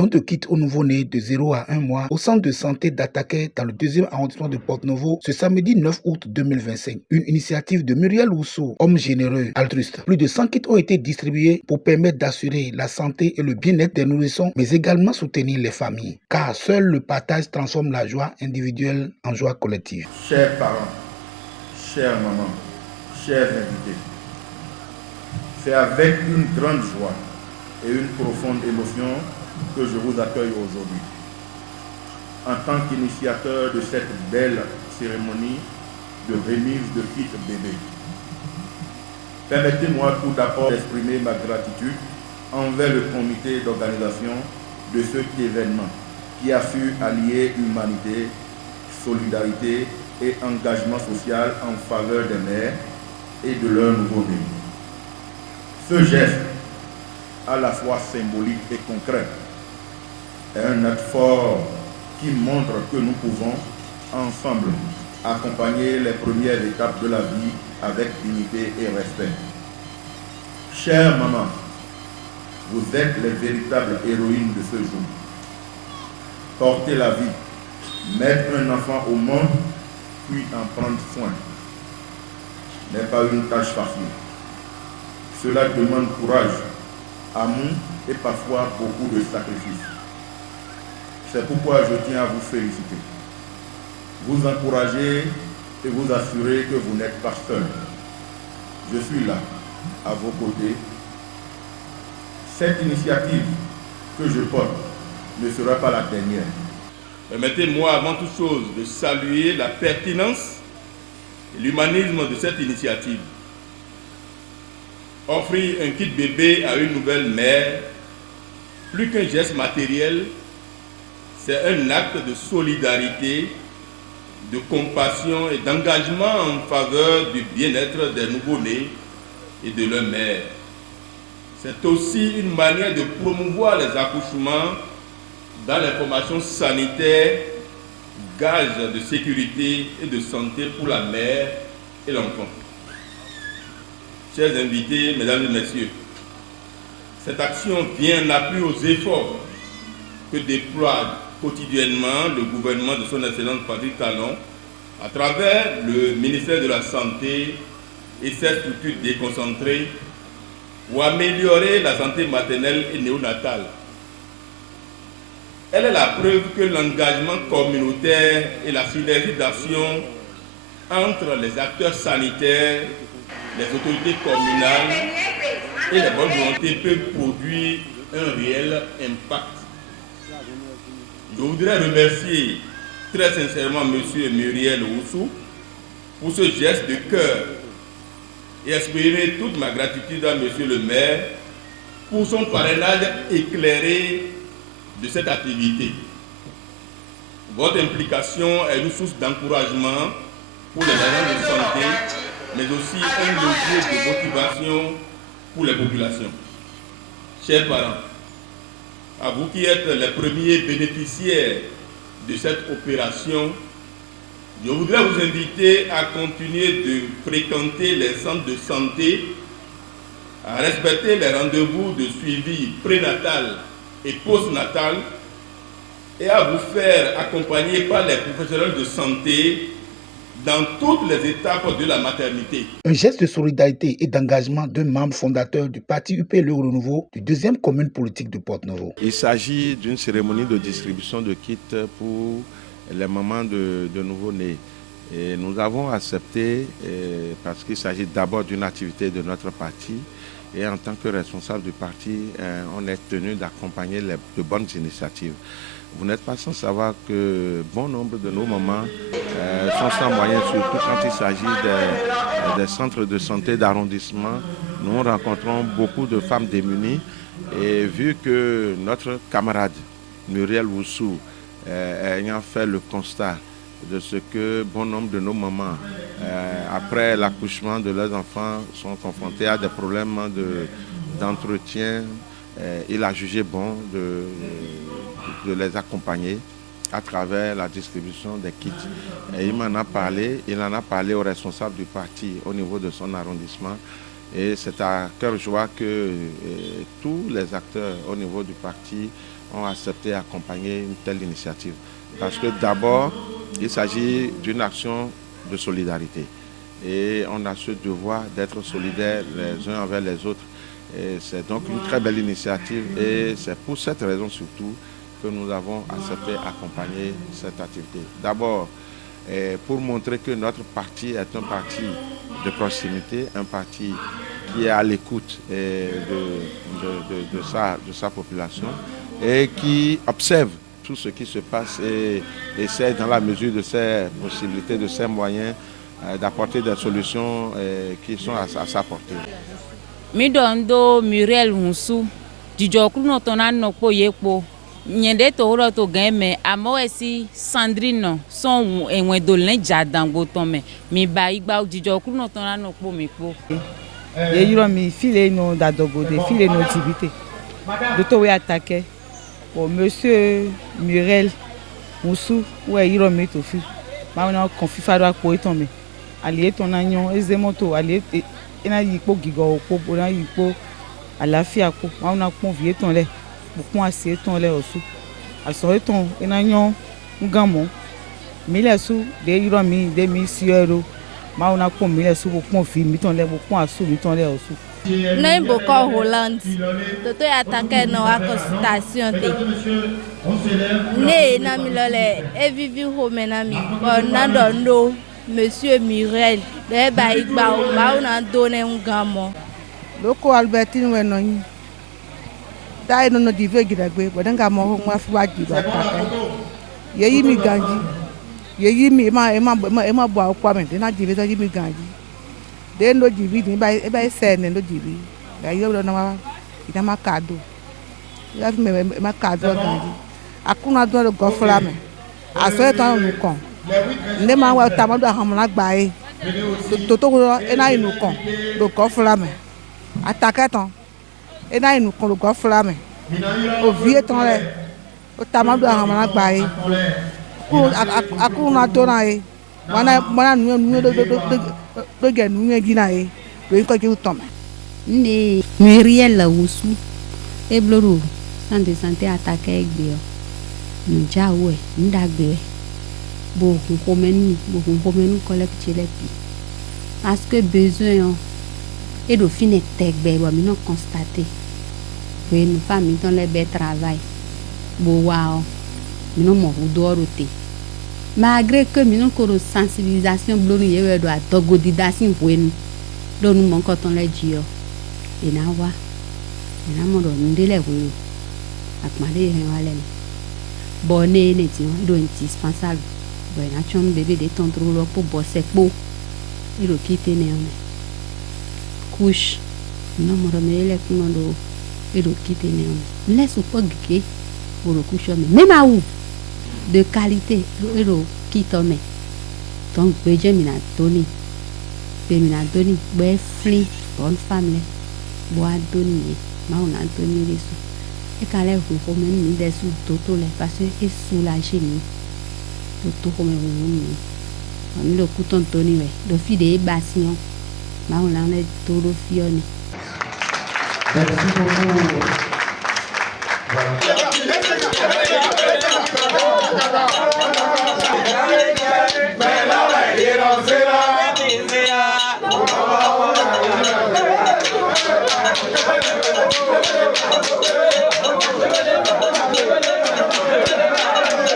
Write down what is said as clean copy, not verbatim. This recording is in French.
don de kits aux nouveau-nés de 0 à 1 mois au centre de santé d'Ataquet dans le 2e arrondissement de Porto-Novo ce samedi 9 août 2025. Une initiative de Muriel Ousso, homme généreux, altruiste. Plus de 100 kits ont été distribués pour permettre d'assurer la santé et le bien-être des nourrissons, mais également soutenir les familles. Car seul le partage transforme la joie individuelle en joie collective. Chers parents, chères mamans, chers invités, c'est avec une grande joie et une profonde émotion que je vous accueille aujourd'hui. En tant qu'initiateur de cette belle cérémonie de remise de kits bébés, permettez-moi tout d'abord d'exprimer ma gratitude envers le comité d'organisation de cet événement qui a su allier humanité, solidarité et engagement social en faveur des mères et de leurs nouveau-nés. Ce geste, à la fois symbolique et concret, est un acte fort qui montre que nous pouvons, ensemble, accompagner les premières étapes de la vie avec dignité et respect. Chères mamans, vous êtes les véritables héroïnes de ce jour. Porter la vie, mettre un enfant au monde, puis en prendre soin, n'est pas une tâche facile. Cela demande courage, amour et parfois beaucoup de sacrifices. C'est pourquoi je tiens à vous féliciter, vous encourager et vous assurer que vous n'êtes pas seul. Je suis là, à vos côtés. Cette initiative que je porte ne sera pas la dernière. Permettez-moi avant toute chose de saluer la pertinence et l'humanisme de cette initiative. Offrir un kit bébé à une nouvelle mère, plus qu'un geste matériel, c'est un acte de solidarité, de compassion et d'engagement en faveur du bien-être des nouveau-nés et de leur mère. C'est aussi une manière de promouvoir les accouchements dans l'information sanitaire, gage de sécurité et de santé pour la mère et l'enfant. Chers invités, mesdames et messieurs, cette action vient en appui aux efforts que déploie quotidiennement le gouvernement de son Excellence Patrick Talon à travers le ministère de la Santé et ses structures déconcentrées pour améliorer la santé maternelle et néonatale. Elle est la preuve que l'engagement communautaire et la synergie d'action entre les acteurs sanitaires, les autorités communales et les bonnes volontés peuvent produire un réel impact. Je voudrais remercier très sincèrement M. Muriel Ousso pour ce geste de cœur et exprimer toute ma gratitude à M. le maire pour son parrainage éclairé de cette activité. Votre implication est une source d'encouragement pour les agents de santé, mais aussi un levier de motivation pour les populations. Chers parents, à vous qui êtes les premiers bénéficiaires de cette opération, je voudrais vous inviter à continuer de fréquenter les centres de santé, à respecter les rendez-vous de suivi prénatal et postnatal et à vous faire accompagner par les professionnels de santé dans toutes les étapes de la maternité. Un geste de solidarité et d'engagement d'un membre fondateur du parti UP Le Renouveau du 2e commune politique de Porto-Novo. Il s'agit d'une cérémonie de distribution de kits pour les mamans de nouveau-nés. Et nous avons accepté parce qu'il s'agit d'abord d'une activité de notre parti. Et en tant que responsable du parti, on est tenu d'accompagner de bonnes initiatives. Vous n'êtes pas sans savoir que bon nombre de nos mamans sont sans moyens, surtout quand il s'agit des centres de santé d'arrondissement. Nous rencontrons beaucoup de femmes démunies et vu que notre camarade Muriel Ousso, ayant fait le constat de ce que bon nombre de nos mamans, après l'accouchement de leurs enfants, sont confrontés à des problèmes d'entretien, il a jugé bon de les accompagner à travers la distribution des kits. Et il en a parlé aux responsables du parti au niveau de son arrondissement. Et c'est à cœur joie que tous les acteurs au niveau du parti ont accepté d'accompagner une telle initiative. Parce que d'abord, il s'agit d'une action de solidarité. Et on a ce devoir d'être solidaires les uns envers les autres. C'est donc une très belle initiative et c'est pour cette raison surtout que nous avons accepté d'accompagner cette activité. D'abord, pour montrer que notre parti est un parti de proximité, un parti qui est à l'écoute de sa population et qui observe tout ce qui se passe et essaie dans la mesure de ses possibilités, de ses moyens, d'apporter des solutions qui sont à sa portée. Midondo Muriel Hunsu, Djoklu no tonano po yepo. Nyende to horo to game amoesi Sandrine son enwe dolin jadango tome mi ba igba Djoklu no tonano po mi po. Ye yiro mi file no dadogo de file no activité. Doto we attaquer pour monsieur Muriel Hunsu we yiro mi to fi. Ma na konfi fado po iton mi. Ali ton anyon ezemoto ali ina yipo gigo po na yipo àlàáfíà po ma na pon vie ton le pon ase ton le osu aso ton ina yon ngamo mi le su de yiro mi de mi si euro ma na pon mi le su pon fi mi ton le pon asu mi ton le osu Name Boko Holland toto attaquer no a consultation te ne na mi lole e vivi home na mi na do no Monsieur Muriel, de ba igba o ma na donner un gamo. Loko Albertine we no yin. Dai no dive gidagbe, bo denga mo ho ma fi waji ba ta. Ye yi mi ganji. Ye yi mi ma bo akwa me, de na dive so yi mi ganji. De no dive ni ba se ne no dive. Da yo no ma ida ma kado. Ya fi me ma kado ganji. Akuna do go fla me. Aso e tan nu kon. Nde ma wa tamado ahamna gba e toto ena inu kan lo ko fla me atake tan ena inu kan lo ko fla me o vie tan le o tamado ahamna gba e aku na to na e mana nu do ge nu gi na e lo ko ki ton me ndi Muriel Hunsu e bloru centre de santé atake egbe o njawe ndagbe beaucoup comme collecter les billes parce que besoin et de finir tegbe wa mi non constater que une famille dans les bel travail bo wa mi non mo dorote malgré que mi non ko sensibilisation blori ye do adogodidasi wen do nu mon quand on les dio et na wa na mo do ndele wo akmade he wale bonne ne ti do indispensable. Bon, na chom bébé de ton trou pour bosser pour il quitte ne couche non mo remele kundo il quitte ne laisse pas gike pour le couche même à où de qualité il quitte me donc Benjamin Tony be fli bonne femme le bois donner ma on Anthony lesu et kale ko même ni des sous toto le parce que soulager ni tout comme on le couton Tony we do fi de bassion ma on la ne tout do fioni. Merci beaucoup. Voilà.